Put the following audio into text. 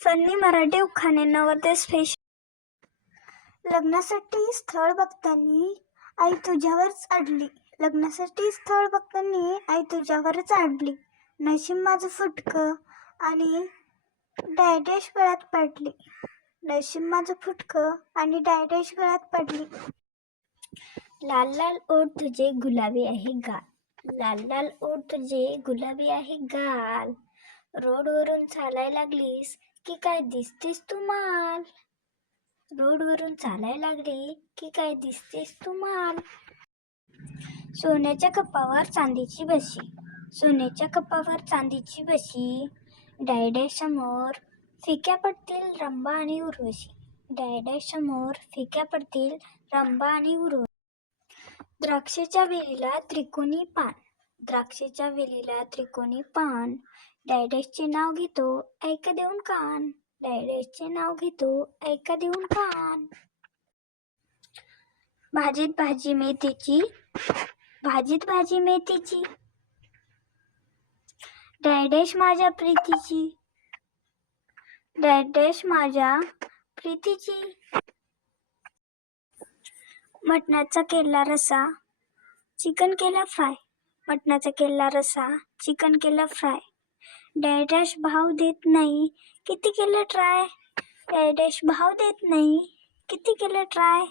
Funny Marathi उखाणे नवरदेव special. लग्नासाठी स्थळ बघतानी आई तुझ्यावरच अडली. लग्नासाठी स्थळ बघतानी आई तुझ्यावरच अडली. नशीब माझं फुटकं आणि डायडॅश गळ्यात पडली. नशीब माझं फुटकं आणि डायडॅश गळ्यात पडली. लाल लाल ओठ तुझे गुलाबी आहे गाल. लाल लाल ओठ तुझे गुलाबी आहे गाल. रोडवरून चालायला लागलीस की काय दिसतेस तू माल. रोडवरून चालायला लागली की काय दिसतेस तू माल. सोन्याच्या कपावर चांदीची बशी. सोन्याच्या कपावर चांदीची बशी. डायडॅश समोर फिक्या पडतील रंभा आणि उर्वशी. डायडॅश समोर फिक्या पडतील रंभा आणि उर्वशी. द्राक्षाच्या वेलीला त्रिकोणी पान. द्राक्षाच्या वेलीला त्रिकोणी पान. डायडॅशचे नाव घेतो ऐका देऊन कान. डायडॅशचे नाव घेतो ऐका देऊन कान. भाजीत भाजी मेथीची. भाजीत भाजी मेथीची. डायडॅश माझ्या प्रीतीची. डायडॅश माझ्या प्रीतीची. मटणाचा केला रसा चिकन केला फ्राय. मटणाचा केला रसा चिकन केला फ्राय. डायडॅश भाव देत नाही किती केलं ट्राय. डायडॅश भाव देत नाही किती केलं ट्राय.